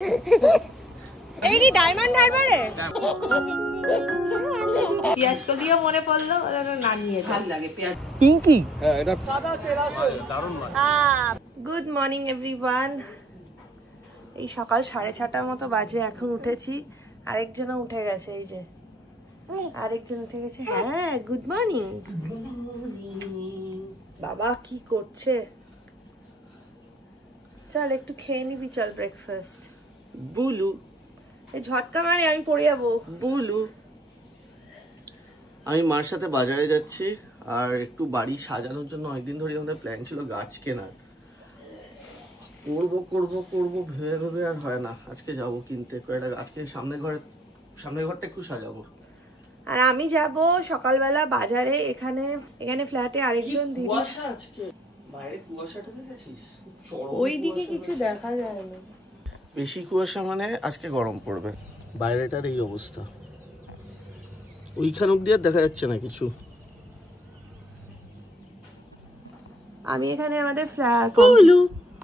এই কি ডায়মন্ড হারবারে পেঁয়াজ কদিও মনে পড়লো না নিয়ে ভালো লাগে পেঁয়াজ পিঙ্কি। Good morning everyone. এই সকাল 6:30টার মতো বাজে, এখন উঠেছি। আরেকজনও উঠে গেছে, এই যে আরেকজন উঠে গেছে। হ্যাঁ, গুড মর্নিং। বাবা কি করছে, চল একটু খেয়ে নিবি, চল ব্রেকফাস্ট। বুলু এই ঝটকা মারে আমি পড়ে যাবো। বুলু, আমি মার সাথে বাজারে যাচ্ছি আর একটু বাড়ি সাজানোর জন্য অনেকদিন ধরে আমাদের প্ল্যান ছিল গাছ কেনার। করবো ভেবে আর হয় না। আজকে যাবো কিনতে কয়েকটা গাছকে, সামনের ঘরটা একটু সাজাবো। আর আমি যাব সকালবেলা বাজারে। এখানে ফ্ল্যাটে আরেকজন দিদি। কুয়াশা আজকে বাইরে, কুয়াশাটা দেখেছিস? ওই দিকে কিছু দেখা যায় না। বেশি কুয়াশা মানে আজকে গরম পড়বে। বাইরেটার এই অবস্থা, ওইখান অব্দি আর দেখা যাচ্ছে না কিছু। আমি এখানে আমাদের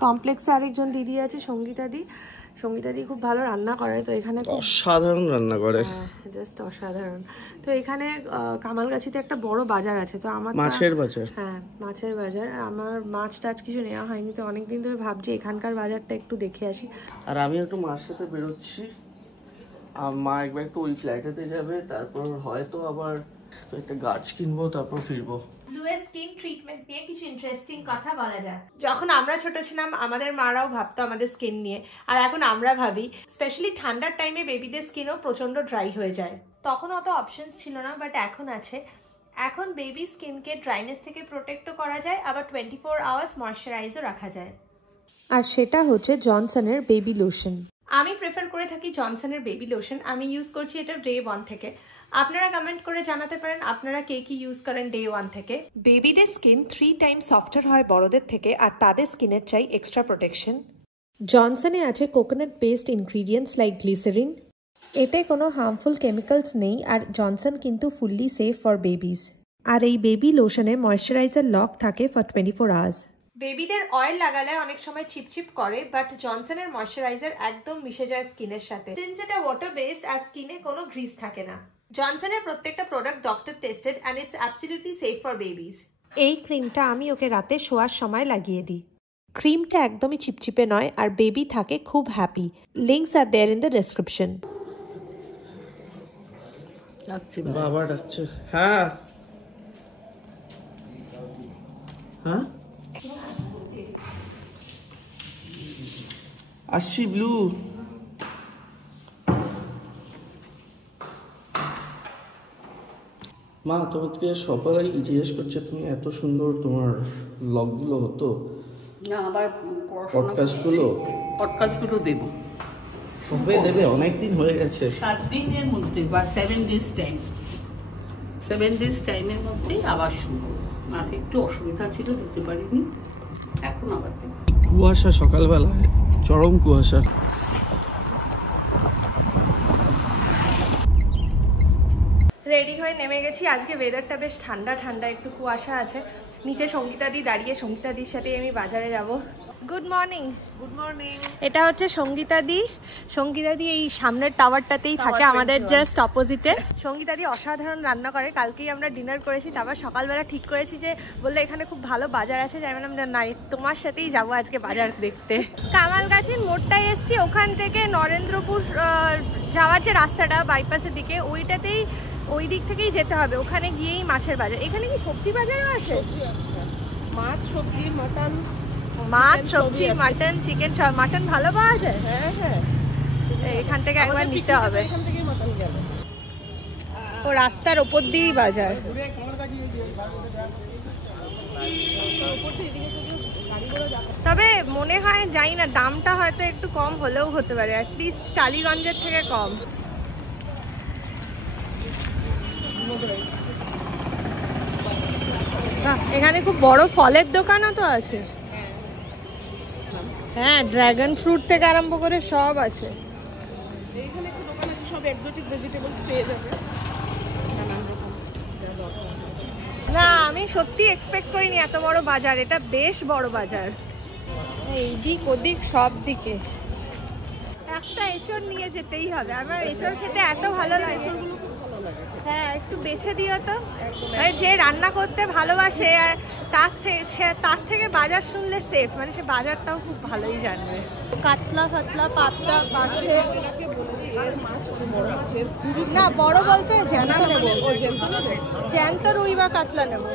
কমপ্লেক্সে আরেকজন দিদি আছে, সঙ্গীতা দি খুব ভালো রান্না করে। তো এখানে অসাধারণ রান্না করে, জাস্ট অসাধারণ। তো এখানে কামালগাছিতে একটা বড় বাজার আছে, তো আমার মাছের বাজার। হ্যাঁ, মাছের বাজার। আমার মাছ টাছ কিছু নেওয়া হয়নি, তো অনেকদিন ধরে ভাবছি এখানকার বাজারটা একটু দেখে আসি। আর আমি একটু মার সাথে বেরোচ্ছি। মা একবার একটু ওই ফ্ল্যাটেতে যাবে, তারপর হয়তো আবার একটা গাছ কিনবো, তারপর ফিরবো। স্কিন ট্রিটমেন্ট নিয়ে কিছু ইন্টারেস্টিং কথা বলা যায়। যখন আমরা ছোট ছিলাম আমাদের মারাও ভাবতো আমাদের স্কিন নিয়ে, আর এখন আমরা ভাবি। স্পেশালি ঠান্ডার টাইমে বেবিদের স্কিনও প্রচন্ড ড্রাই হয়ে যায়। তখন অত অপশনস ছিল না, বাট এখন আছে। এখন বেবি স্কিনকে ড্রাইনেস থেকে প্রোটেক্টও করা যায়, আবার 24 আওয়ার্স ময়শ্চারাইজও রাখা যায়। আর সেটা হচ্ছে জনসনের বেবি লোশন। আমি প্রেফার করে থাকি জনসনের বেবি লোশন। আমি ইউজ করছি এটা ডে 1 থেকে। আপনারা কমেন্ট করে জানাতে পারেন আপনারা কে কি ইউজ করেন ডে 1 থেকে। বেবিদের স্কিন 3 টাইমস সফটার হয় বড়দের থেকে, আর তাদের স্কিনের চাই এক্সট্রা প্রোটেকশন। জনসনে আছে coconut based ingredients like glycerine. এতে কোনো হার্মফুল কেমিক্যালস নেই, আর জনসন কিন্তু ফুললি সেফ ফর বেবিজ। আর এই বেবি লোশনে ময়শ্চারাইজার লক থাকে ফর 24 আওয়ার্স। বেবিদের অয়েল লাগালে অনেক সময় চিপচিপ করে, বাট জনসনের ময়শ্চারাইজার একদম মিশে যায় স্কিনের সাথে। সিন্স এটা ওয়াটার বেসড, আর স্কিনে কোনো গ্রিস থাকে না। জনসনের প্রত্যেকটা product doctor tested and it's absolutely safe for babies. এই ক্রিমটা আমি ওকে রাতে শোয়ার সময় লাগিয়ে দিই। ক্রিমটা একদমই চিপচিপে নয়, আর বেবি থাকে খুব happy. Links are there in the description. বাবা ডাকছে। হ্যাঁ হ্যাঁ, আসছি ব্লু। মা, তোমাকে সবাই জিজ্ঞেস করছে তুমি এত সুন্দর, তোমার ব্লগগুলো হতো না, আবার পডকাস্টগুলো দেবো। সবে দেবে? অনেকদিন হয়ে গেছে। 7 দিনের মধ্যে বা 7 ডেজ টাইম, 7 ডেজ টাইমের মধ্যেই আবার শুরু। মাথায় একটু অসুবিধা ছিল, দিতে পারিনি, এখন আবার দেবো। কুয়াশা সকালবেলায়, চরম কুয়াশা। রেডি হয়ে নেমে গেছি। আজকে ওয়েদারটা বেশ ঠান্ডা ঠান্ডা, একটু কুয়াশা আছে। নিচে সঙ্গীতাদি দাঁড়িয়ে, সঙ্গীতাদির সাথে আমি বাজারে যাব। Good morning. Good morning. এটা হচ্ছে সঙ্গীতাদি। সঙ্গীতাদি এই সামনের টাওয়ারটাতেই থাকে, আমাদের জাস্ট অপোজিটে। সঙ্গীতাদি অসাধারণ রান্না করে। কালকেই আমরা ডিনার করেছি, তারপর সকালবেলা ঠিক করেছি যে বললে এখানে খুব ভালো বাজার আছে, যাই বললাম না, তোমার সাথেই যাবো আজকে বাজার দেখতে। কামালগাছির মোড়টায় এসছি, ওখান থেকে নরেন্দ্রপুর যাওয়ার যে রাস্তাটা বাইপাসের দিকে, ওই দিক থেকেই যেতে হবে। ওখানে গিয়েই মাছের বাজার। এখানে কি সবজি বাজারও আছে? মাছ, সবজি, মাটন। মাছ, সবজি, মাটন, চিকেন, সব। মাটন ভালো পাওয়া যায়? হ্যাঁ হ্যাঁ, এখান থেকে একবার নিতে হবে। এখান থেকে মাটন গেল। ও রাস্তার ওপর দিয়েই বাজার। তবে মনে হয়, জানি না, দামটা হয়তো একটু কম হলেও হতে পারে, অ্যাটলিস্ট টালিগঞ্জের থেকে কম। এখানে খুব বড় ফলের দোকানও তো আছে। হ্যাঁ, ড্রাগন ফ্রুট থেকে আরম্ভ করে সব আছে। এইখানে একটা দোকান আছে, সব এক্সোটিক ভেজিটেবলস পেয়ে যাবে, নানান রকম। না, আমি সত্যি এক্সপেক্ট করিনি এত বড় বাজার। এটা বেশ বড় বাজার, এইদিক ওদিক সব দিকে। একটা এঁচড় নিয়ে যেতেই হবে, আমার এঁচড় খেতে এত ভালো লাগে। হ্যাঁ একটু বেছে দিও তো, যে রান্না করতে ভালোবাসে আর তার থেকে বাজার শুনলে সেফ, মানে সে বাজারটাও খুব ভালোই জানবে। কাতলা ফাতলা পাবদা পাশে না, বড় বলতে জ্যান্ত নেবো, জ্যান্ত রুই বা কাতলা নেবো।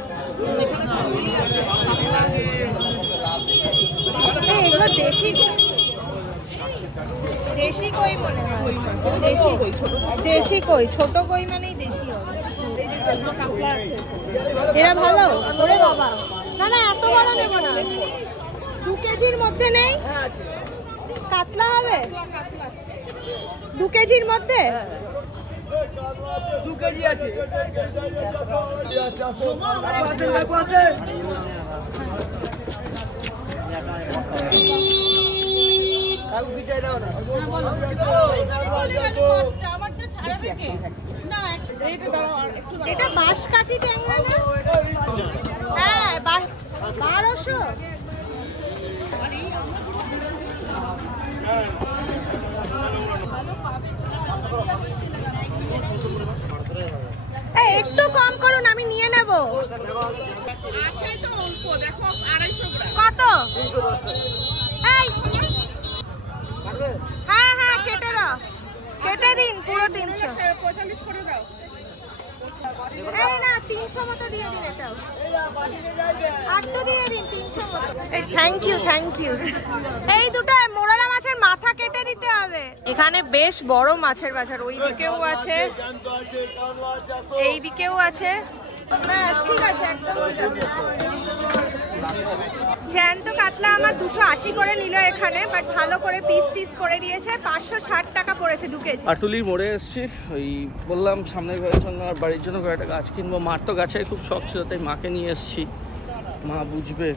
এগুলো দেশি দেশি কই মনে হয়, দেশি কই, ছোট কই মানেই দেশি হবে। এরা ভালো ওরে বাবা। না না এত বড় নেবো না, 2 কেজির মধ্যে নেই কাতলা হবে? 2 কেজির মধ্যে 2 কেজি আছে। এটা বাঁশকাঠি ট্যাংরা না? হ্যাঁ 1200। একটু কম করুন, আমি নিয়ে নেব। কত? হ্যাঁ হ্যাঁ কেটে দাও, কেটে দিন পুরো 300। এই না 300 মতো দিয়ে দিন, এটাও আটটু দিয়ে দিন 300 মতো। এই থ্যাংক ইউ থ্যাংক ইউ। এই দুটো মোরালা মাছের মাথা কেটে দিতে হবে। এখানে বেশ বড় মাছের বাজার, ওই দিকেও আছে এই দিকেও আছে। ব্যাস ঠিক আছে, একদম জ্যান্ত কাতলা আমার 280 করে নিল এখানে, বাট ভালো করে পিস টিস করে দিয়েছে। 560 টাকা পড়েছে 2 কেজি। আটুলির মোড়ে এসেছি, ওই বললাম সামনের ঘরের জন্য আর বাড়ির জন্য কয়েকটা গাছ কিনবো। মার তো গাছের খুব শখ ছিল, তাই মাকে নিয়ে এসেছি, মা বুঝবে।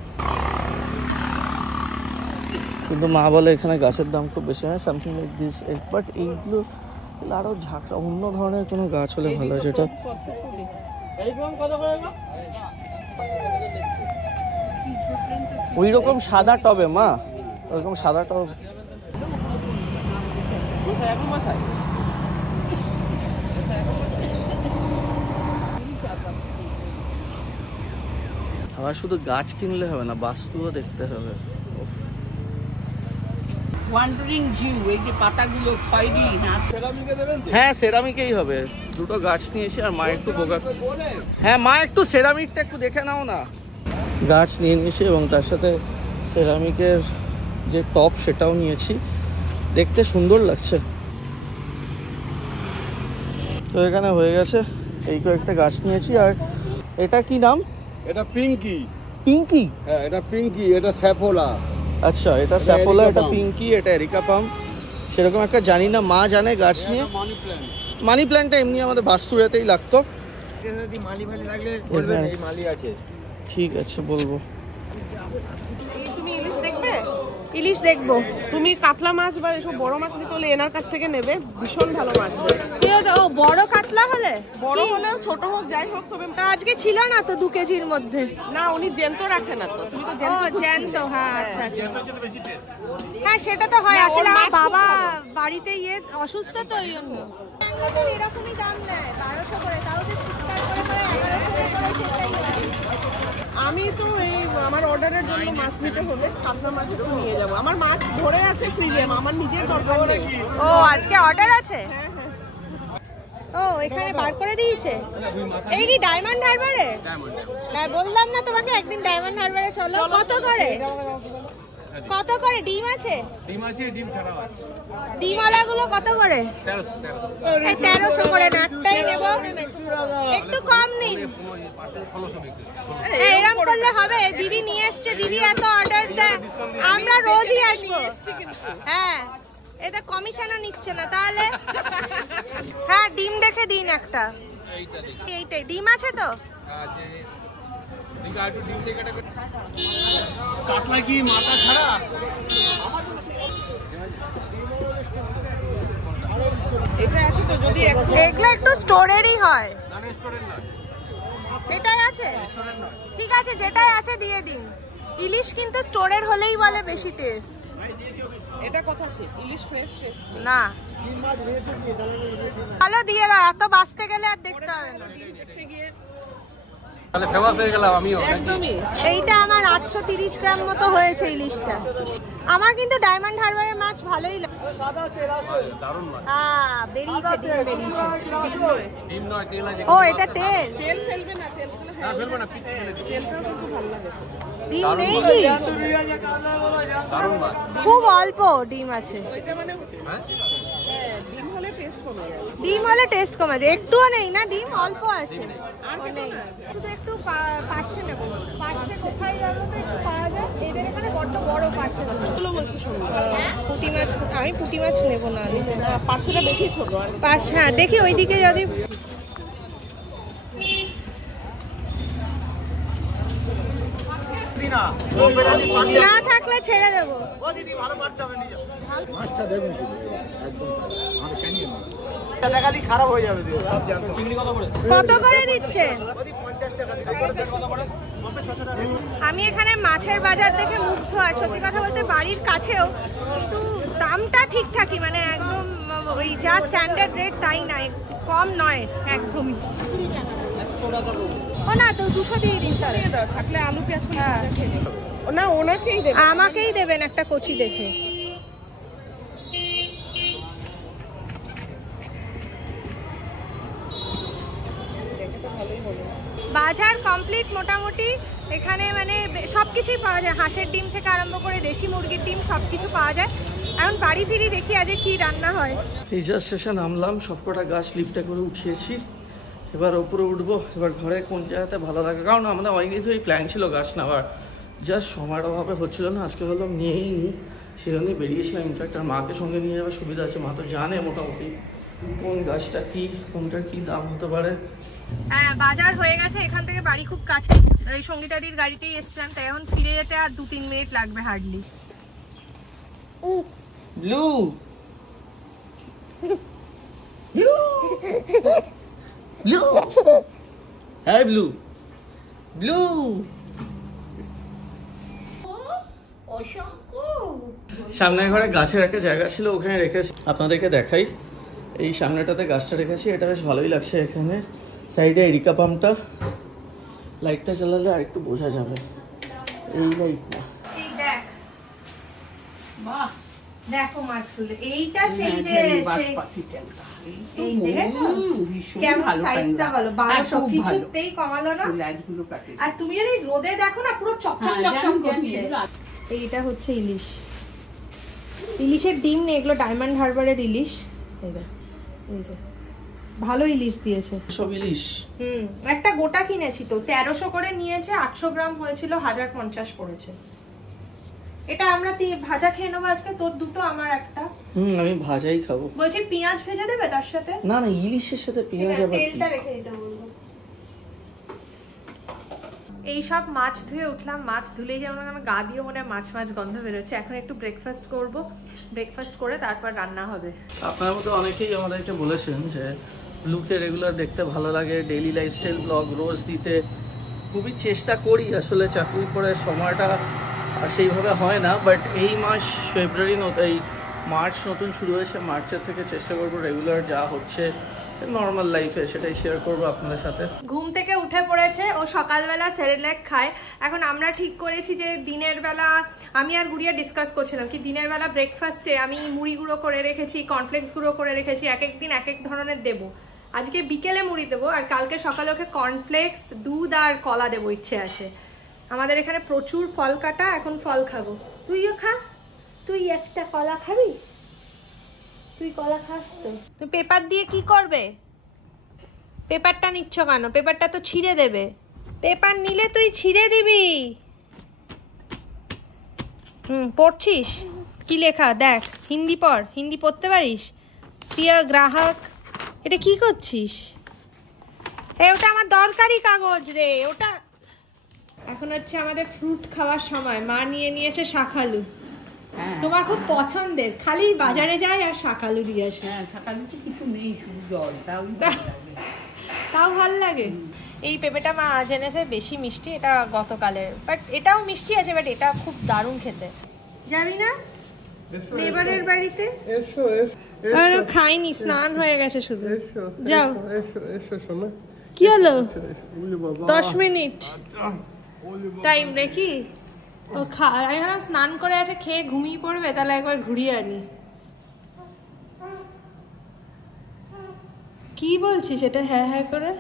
কিন্তু মা বলে এখানে গাছের দাম খুব বেশি হয়, সামথিং লাইক দিস। বাট এইগুলো আরো ঝাঁকড়া অন্য ধরনের কোনো গাছ হলে ভালো হয়, যেটা ওই রকম সাদা টবে মা, ওইরকম সাদা টব। আবার শুধু গাছ কিনলে হবে না, বাস্তুও দেখতে হবে। ওয়ান্ডারিং জিউ, এই যে পাতাগুলো খয়েরি আছে। হ্যাঁ সেরামিকেই হবে। দুটো গাছ নিয়ে এসে আর মা একটু বোকা। হ্যাঁ মা একটু সেরামিকটা একটু দেখে নাও না। গাছ নিয়ে নিয়েছি এবং তার সাথে সেরামিকের যে টপ সেটাও নিয়েছি, দেখতে সুন্দর লাগছে। তো এখানে হয়ে গেছে, এই কয়েকটা গাছ নিয়েছি। আর এটা কি নাম? এটা পিঙ্কি। পিঙ্কি? হ্যাঁ এটা পিঙ্কি, এটা স্যাফোলা। আচ্ছা এটা স্যাফোলা, এটা পিঙ্কি, এটা এরিকা পাম। সেরকম একটা জানি না, মা জানে গাছ নিয়ে। Money plant. মানি প্ল্যান্টটা এমনি আমাদের বাস্তুরেতেই লাগতো। যদি মালি ভালি লাগলে বলবেন, এই মালি আছে। ঠিক আছে বলবো। তুমি ইলিশ দেখবে? ইলিশ দেখবো। তুমি কাতলা মাছ বা এসব বড় মাছ নিতে হলে এনার কাছ থেকে নেবে, ভীষণ ভালো মাছ দেয়। ও বড় কাতলা হলে? বড় হলেও ছোট হোক যাই হোক, তবে তা আজকে ছিল না তো 2 কেজির মধ্যে। না উনি জ্যান্ত রাখে না তো, তুমি তো ও জ্যান্ত। হ্যাঁ আচ্ছা আচ্ছা, হ্যাঁ সেটা তো হয়। আসলে আমার বাবা বাড়িতে অসুস্থ তো এই জন্য। এরকমই দাম নেয় 1200 করে, তাও যে চিৎকার করে 1100 করে। আমি তো এই আমার অর্ডারের জন্য মাছ নিতে হলে কাতলা মাছ একটু নিয়ে যাবো। আমার মাছ ধরে আছে ফ্রিজে, আমার নিজের দরকার নেই। ও আজকে অর্ডার আছে? ও এখানে বার করে দিয়েছে। এই কি ডায়মন্ড হারবারে? না বললাম না তোমাকে একদিন ডায়মন্ড হারবারে চলো। কত করে? কত করে ডিম আছে? ডিম আছে, ডিম ছাড়াও আছে। ডিমওয়ালাগুলো কত করে? 1300 করে না, একটাই নেব। একটু কম নিন। এরকম করলে হবে? দিদি নিয়ে এসছে, দিদি এত অর্ডার দেয়, আমরা রোজই আসবো। হ্যাঁ এটা কমিশনও নিচ্ছে না তাহলে। হ্যাঁ ডিম দেখে দিন একটা। এইটাই ডিম আছে তো? কাতলা কি মাথা ছাড়া? এটা আছে তো, যদি এগুলো একটু স্টোরেরই হয়। এটাই আছে? ঠিক আছে যেটাই আছে দিয়ে দিন। ইলিশ কিন্তু স্টোরের হলেই বলে বেশি টেস্ট। এটা কথা ঠিক, ইলিশ ফ্রেশ টেস্ট। না ভালো দিয়ে দাও, এত বাঁচতে গেলে আর দেখতে হবে না। দেখতে গিয়ে তাহলে ফেমাস হয়ে গেলাম আমিও। একদমই এইটা আমার 830 গ্রাম মতো হয়েছে ইলিশটা। আমার কিন্তু ডায়মন্ড হারবারের মাছ ভালোই লাগে। দারুণ মাছ। বেরিয়েছে, ডিম বেরিয়েছে। ডিম নয়, তেল আছে। ও এটা তেল? তেল ফেলবে না, তেল ফেলে না ফেলবো না, পিচ ফেলে দিই। তেলটাও কিন্তু ভালো লাগে। ডিম নেই কি? দারুণ মাছ। খুব অল্প ডিম আছে। ওইটা মানে হ্যাঁ ডিম হলে টেস্ট কমে যায়। ডিম হলে টেস্ট কমে যায়, একটুও নেই না ডিম, অল্প আছে। ও নেই, শুধু একটু পার্শে নেব। পার্শে কোথায় যাবো তো একটু পাওয়া যায়? এদের এখানে বড্ড বড় পার্শে এগুলো বলছি শুনুন, পুঁটি মাছ। আমি পুঁটি মাছ নেবো না, পার্সেলটা বেশি ছোট আর পার্শ। হ্যাঁ দেখি ওইদিকে যদি না থাকলে ছেড়ে দেবো। মাছটা দেখুন শুধু একদম আমাদের ক্যানিয়ে না। টাকা দিয়ে খারাপ হয়ে যাবে দিদি, সব জানো। চিংড়ি কত করে? কত করে দিচ্ছে? 50 টাকা দিয়ে। কত করে? 600 টাকা। আমি এখানে মাছের বাজার দেখে মুগ্ধ। আর সত্যি কথা বলতে বাড়ির কাছেও, কিন্তু দামটা ঠিকঠাকই, মানে একদম ওই যা স্ট্যান্ডার্ড রেট তাই নাই, কম নয় একদমই। ও না তো 200 দিয়ে দিন তাহলে। দিয়ে দাও, থাকলে আলু পেঁয়াজ করে খেয়ে নেবে। ও না, ওনাকেই দেবে। আমাকেই দেবেন একটা কচি দেখে। বাজার কমপ্লিট মোটামুটি। এখানে মানে সবকিছুই পাওয়া যায়, হাঁসের ডিম থেকে আরম্ভ করে দেশি মুরগির ডিম সবকিছু পাওয়া যায়। এখন বাড়ি ফিরি, দেখি আজ কি রান্না হয়। এই জাস্ট শেষে নামলাম, সবকটা গাছ লিফটে করে উঠিয়েছি। এবার ওপরে উঠবো। এবার ঘরে কোন জায়গাতে ভালো লাগে, কারণ আমাদের অনেকদিন ধরেই প্ল্যান ছিল গাছ নেওয়ার, জাস্ট সময়ের অভাবে হচ্ছিল না। আজকে ভাবলাম নিয়েই নিই, সেই জন্যই বেরিয়েছিলাম। ইনফ্যাক্ট আর মাকে সঙ্গে নিয়ে যাওয়ার সুবিধা আছে, মা তো জানে মোটামুটি কোন গাছটা কি, কোনটার কি দাম হতে পারে। হ্যাঁ বাজার হয়ে গেছে, এখান থেকে বাড়ি খুব কাছে। এই সঙ্গীতাদির গাড়িতেই এসছিলাম, তাই এখন ফিরে যেতে আর 2-3 মিনিট লাগবে হার্ডলি। ব্লু ব্লু হ্যাঁ ব্লু ব্লু। সামনের ঘরে গাছের একটা জায়গা ছিল, ওখানে রেখেছি, আপনাদেরকে দেখাই। এই সামনেটাতে গাছটা রেখেছি, এটা বেশ ভালোই লাগছে। এখানে সাইডে এরিকা পাম্পটা, লাইটটা জ্বালালে আর একটু বোঝা যাবে। এই লাইটটা এই দেখ, বাহ, দেখো মাছগুলো। এইটা সেই যে বাসপাতি ট্যাংরা। এই দেখেছো ভীষণ কেমন ভালো সাইজটা ট্যাংরা। ভালো, 1200 খুব ভালো। কিছুতেই কমালো না। লেজগুলো কাটে। আর তুমি যদি রোদে দেখো না, পুরো চকচক চকচক করছে। এইটা হচ্ছে ইলিশ, ইলিশের ডিম নেই, এগুলো ডায়মন্ড হারবারের ইলিশ। এই দেখ, এই যে ভালো ইলিশ দিয়েছে। সব ইলিশ। একটা গোটা কিনেছি তো, 1300 করে নিয়েছে, 800 গ্রাম হয়েছিল, 1050 পড়েছে। এটা আমরা ভাজা খেয়ে নেবো আজকে, তোর দুটো আমার একটা। আমি ভাজাই খাবো। বলছি পেঁয়াজ ভেজে দেবে তার সাথে? না না, ইলিশের সাথে পেঁয়াজ আবার কি? তেলটা রেখে দিতে বলবো। এই সব মাছ ধুয়ে উঠলাম, মাছ ধুলেই যেমন আমার গা দিয়ে মনে হয় মাছ মাছ গন্ধ বেরোচ্ছে। এখন একটু ব্রেকফাস্ট করব, ব্রেকফাস্ট করে তারপর রান্না হবে। আপনার মতো অনেকেই আমাদেরকে বলেছেন যে ব্লুকে রেগুলার দেখতে ভালো লাগে, ডেইলি লাইফস্টাইল ব্লগ রোজ দিতে। খুবই চেষ্টা করি, আসলে চাকরি করে সময়টা সেইভাবে হয় না, বাট এই মাস ফেব্রুয়ারি এই মার্চ নতুন শুরু হয়েছে, মার্চের থেকে চেষ্টা করব রেগুলার যা হচ্ছে নর্মাল লাইফে সেটাই শেয়ার করবো আপনাদের সাথে। ঘুম থেকে উঠে পড়েছে ও, সকালবেলা সেরেল্যাক খায়। এখন আমরা ঠিক করেছি যে দিনের বেলা, আমি আর গুড়িয়া ডিসকাস করছিলাম কি দিনের বেলা ব্রেকফাস্টে আমি মুড়ি গুঁড়ো করে রেখেছি, কর্নফ্লেক্স গুঁড়ো করে রেখেছি, এক এক দিন এক এক ধরনের দেবো। আজকে বিকেলে মুড়ি দেবো, আর কালকে সকালে ওকে কর্নফ্লেক্স, দুধ আর কলা দেবো, ইচ্ছে আছে। আমাদের এখানে প্রচুর ফল কাটা, এখন ফল খাবো। তুইও খা, তুই একটা কলা খাবি? তুই কলা খাস তো? তুই পেপার দিয়ে কি করবে? পেপারটা নিচ্ছ কেন? পেপারটা তো ছিঁড়ে দেবে। পেপার নিলে তুই ছিঁড়ে দিবি। পড়ছিস কি লেখা দেখ, হিন্দি পড়, হিন্দি পড়তে পারিস? প্রিয় গ্রাহক, এটা কি করছিস? ওটা আমার দরকারি কাগজ রে, ওটা। এখন হচ্ছে আমাদের ফ্রুট খাওয়ার সময়। মা নিয়ে নিয়েছে শাকালু, তোমার খুব পছন্দের, খালি বাজারে যায় আর শাকালু দিয়ে আসে। হ্যাঁ, শাকালুতে কিছু নেই, শুধু জল, তাও ভাল লাগে। এই পেঁপেটা মা আজ এনেছে, বেশি মিষ্টি, এটা গতকালের, বাট এটাও মিষ্টি আছে, বাট এটা খুব দারুণ খেতে। যাবি না? নেবারের বাড়িতে এসো এসো আর খাইনি, স্নান হয়ে গেছে শুধু। এসো যাও। এসো এসো শোনো। কি হলো? ওলে বাবা 10 মিনিট ওলে বাবা টাইম নাকি? ও আমি ভাবলাম স্নান করে আছে, খেয়ে ঘুমিয়ে পড়বে, তাহলে একবার ঘুরিয়ে আনি। কি বলছিস এটা হ্যাঁ হ্যাঁ করে?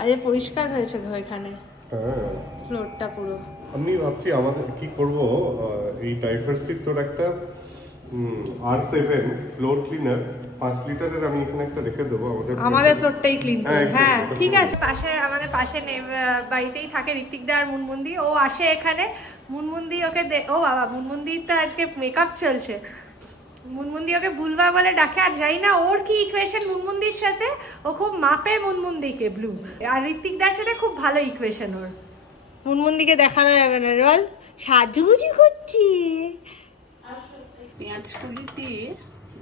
আরে পরিষ্কার হয়েছে এখানে হ্যাঁ ফ্লোরটা পুরো। আমি ভাবছি আমাদের কি করব, এই ডাইভার্সির তোর একটা R7 ফ্লোর ক্লিনার 5 লিটারের আমি এখানে একটা রেখে দেবো আমাদের ফ্লোরটাই ক্লিন হ্যাঁ, করে। হ্যাঁ একদম। ঠিক আছে। পাশে আমাদের পাশে বাড়িতেই থাকে ঋত্বিকদা আর মুনমুন্দি। ও আসে এখানে, মুনমুন্দি ওকে ও বাবা, মুনমুন্দির তো আজকে মেকআপ চলছে। মুনমুন্দি ওকে বুলবা বলে ডাকে, আর জানি না ওর কি ইকুয়েশন মুনমুন্দির সাথে। ও খুব মাপে মুনমুন্দিকে, ব্লু। আর ঋত্বিকদার সাথে খুব ভালো ইকুয়েশন ওর। মুনমুন্দিকে দেখানো যাবে না, বল সাজুগুজু করছি। পেঁয়াজ কলি দিয়ে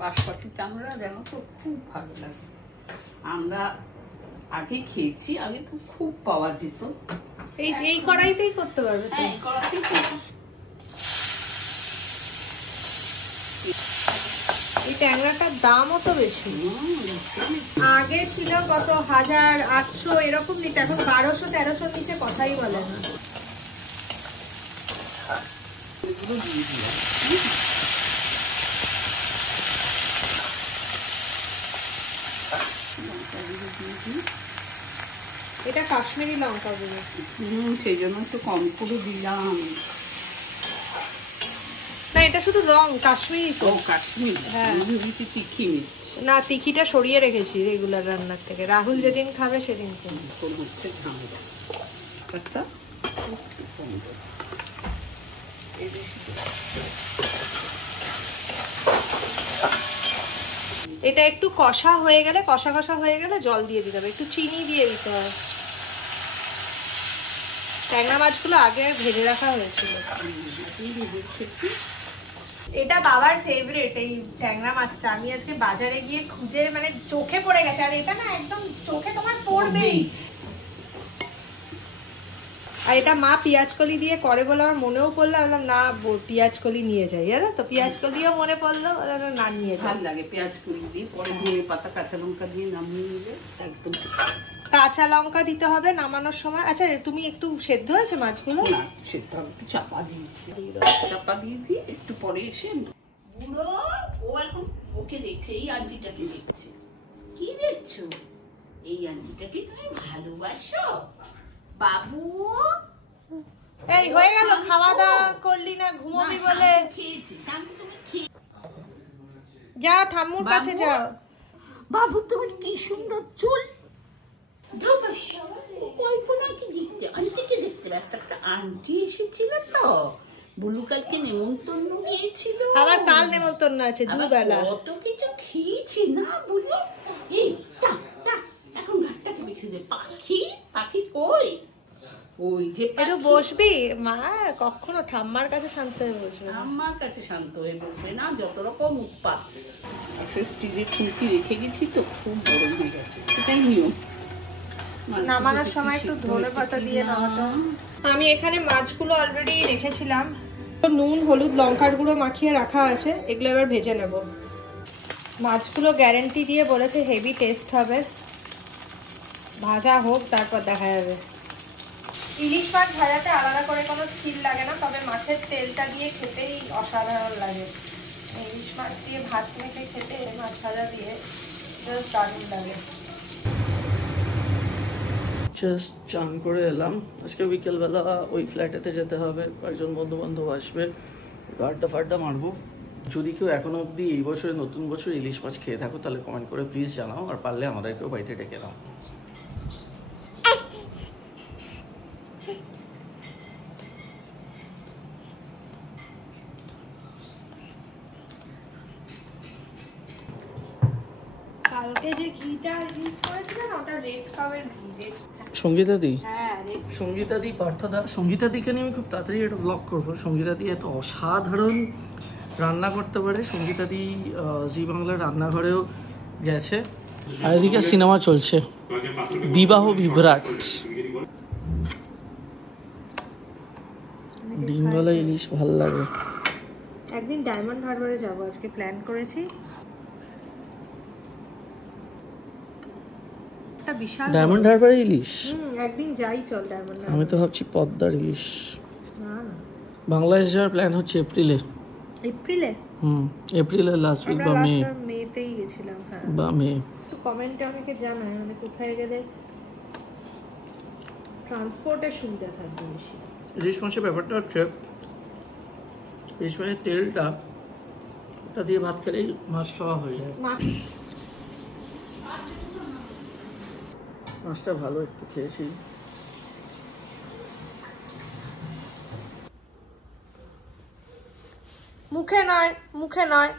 বাঁশপাটি চামড়া যেন তো খুব ভালো লাগে। আমরা আগে খেয়েছি, আগে তো খুব পাওয়া যেত। এই কড়াইতেই করতে পারবে তো? হ্যাঁ, এই কড়াতেই করি। এই ট্যাংরাটার দামও তো বেশি। আগে ছিল কত 1800 এরকম নিতে, এখন 1200-1300 নিচে কথাই বলে না। এটা কাশ্মীরি লঙ্কা গুলো, সেই জন্য একটু কম করে দিলাম। না এটা শুধু রং কাশ্মীরি তো। ও কাশ্মীর, হ্যাঁ। আমি ভেবেছি তিখি মির্চ। না তিখিটা সরিয়ে রেখেছি রেগুলার রান্নার থেকে, রাহুল যেদিন খাবে সেদিন খাবে। তোর হচ্ছে ঝামেলা একটা কম করে। এই বেশি করে। এটা একটু কষা হয়ে গেলে, কষা কষা হয়ে গেলে জল দিয়ে দিতে হবে, একটু চিনি দিয়ে দিতে হবে। ট্যাংরা মাছগুলো আগে ভেজে রাখা হয়েছিল। এটা বাবার ফেভারিট, এই ট্যাংরা মাছটা। আমি আজকে বাজারে গিয়ে খুঁজে মানে চোখে পড়ে গেছে। আর এটা না একদম চোখে তোমার পড়বেই। আর এটা মা পেঁয়াজ কলি দিয়ে করে বলে আমার মনেও পড়লো, বললাম না পেঁয়াজ কলি নিয়ে যাই, জানো তো? পেঁয়াজ কলিও মনে পড়লো, না নিয়ে যাই। ভালো লাগে পেঁয়াজ কলি দিয়ে, পরে ধনে পাতা কাঁচা লঙ্কা দিয়ে নামিয়ে নিলে একদম। কাঁচা লঙ্কা দিতে হবে নামানোর সময়। আচ্ছা তুমি একটু সেদ্ধ হয়েছে মাছগুলো? না সেটা একটু চাপা দিয়ে চাপা দিয়ে দিয়ে একটু পরে এসে বুড়ো ও এখন ওকে দেখছে, এই আন্টিটাকে দেখছে। কি দেখছো? এই আন্টিটাকে তুমি ভালোবাসো বাবু? এই হয়ে গেল, খাওয়া দাওয়া করলি না, ঘুমোবি বলে? খেয়েছিস, আমি তুমি খেয়ে। যাও ঠাম্মুর কাছে যাও। বাবু তোমার কি সুন্দর চুল। কল্পনাকে দেখতে, আন্টিকে দেখতে ব্যস্ত। একটা আন্টি এসেছিল তো, বুলু কালকে নেমন্তন্ন গিয়েছিল। আবার কাল নেমন্তন্ন আছে দুবেলা। কত কিছু খেয়েছি না বুলু। এই তা তা এখন ঘাটটাকে বেছে দে। পাখি পাখি কই? ওই যে একটু বসবি মা, কখনো ঠাম্মার কাছে শান্ত হয়ে বসবে। আমার কাছে শান্ত হয়ে বসবে না, যত রকম উৎপাত। আসলে স্টিলের খুঁটি রেখে গেছি তো, খুব গরম হয়ে গেছে, সেটাই নিয়ম। নামানোর সময় একটু ধনে পাতা দিয়ে নামাতে। আমি এখানে মাছগুলো অলরেডি রেখেছিলাম, নুন হলুদ লঙ্কার গুঁড়ো মাখিয়ে রাখা আছে, এগুলো এবার ভেজে নেব। মাছগুলো গ্যারেন্টি দিয়ে বলেছে হেভি টেস্ট হবে, ভাজা হোক তারপর দেখা যাবে। ইলিশ মাছ ভাজাতে আলাদা করে কোনো স্কিল লাগে না, তবে মাছের তেলটা দিয়ে খেতেই অসাধারণ লাগে। ইলিশ মাছ দিয়ে ভাত মেখে খেতে, মাছ ভাজা দিয়ে দারুণ লাগে। জাস্ট চান করে এলাম। আজকে বিকেলবেলা ওই ফ্ল্যাটেতে যেতে হবে, কয়েকজন বন্ধু বান্ধব আসবে, আড্ডা ফাড্ডা মারবো। যদি কেউ এখনো অবধি এই বছরে নতুন বছর ইলিশ মাছ খেয়ে থাকো তাহলে কমেন্ট করে প্লিজ জানাও, আর পারলে আমাদেরকেও বাড়িতে ডেকে দাও। কালকে যে ঘিটা ইউজ করেছিলেন ওটা রেড কাউয়ের ঘি। সঙ্গীতাদি, হ্যাঁ রেড। সঙ্গীতাদি পার্থদা, সঙ্গীতাদিকে নিয়ে আমি খুব তাড়াতাড়ি একটা ব্লগ করবো। সঙ্গীতাদি এত অসাধারণ রান্না করতে পারে। সঙ্গীতাদি জি বাংলার রান্নাঘরেও গেছে। আর এদিকে সিনেমা চলছে বিবাহ বিভ্রাট। ডিমওয়ালা ইলিশ ভাল লাগে। একদিন ডায়মন্ড হারবারে যাবো, আজকে প্ল্যান করেছি। একটা বিশাল ডায়মন্ড হারবারে ইলিশ? একদিন যাই চল ডায়মন্ড হারবার। আমি তো ভাবছি পদ্মার ইলিশ। না না, বাংলাদেশ যাওয়ার প্ল্যান হচ্ছে এপ্রিলে। এপ্রিলে? এপ্রিলের লাস্ট উইক বা মে। মেতেই গেছিলাম। হ্যাঁ, বা মে। একটু কমেন্টে অনেকে জানায় মানে কোথায় গেলে ট্রান্সপোর্টের সুবিধা থাকবে বেশি। ইলিশ মাছের ব্যাপারটা হচ্ছে ইলিশ মাছের তেলটা ওটা দিয়ে ভাত খেলেই মাছ খাওয়া হয়ে যায়। মাছটা ভালো একটু খেয়েছি। মুখে নয়, মুখে নয়।